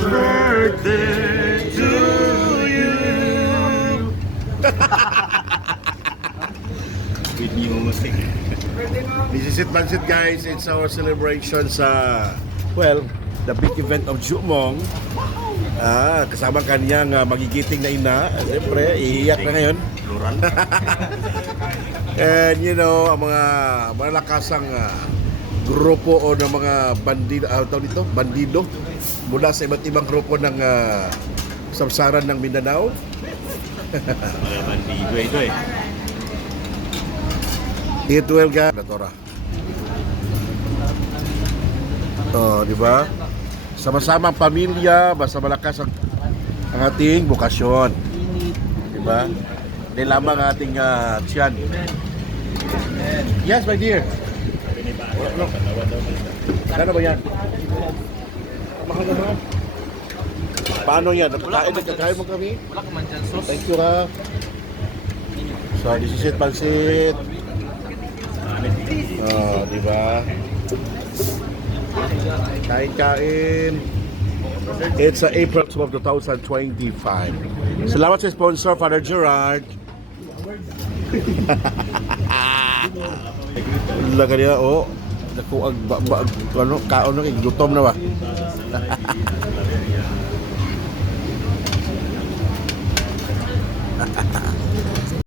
Birthday to you. With new music. This is it, Bansit, guys. It's our celebration sa, well, the big event of Jumong. Kasama kanyang magigiting na ina. Siyempre, iiyak na ngayon. Plural. And you know, ang mga malakasang grupo o ng mga bandido, bandido mula sa iba't ibang grupo ng samsaran ng Mindanao. Mga bandido ito eh. It will ga Natora. Oh, di ba? Sama-sama ang pamilya, basta malakas ang ating bukasyon. Di ba? Hindi lamang ang ating tiyan. Yes, my dear. Ano ba yan? Mahal naman. Paano yan? Nagkakain mo kami? Wala ka man dyan, sus. Thank you, ha. So, this is it, Pansit. Oh, di ba? Kain-kain. It's April 12, 2025. Salamat sa sponsor, Father Gerard. Wala ka niya, oh. Naku, kaon na, gutom na ba?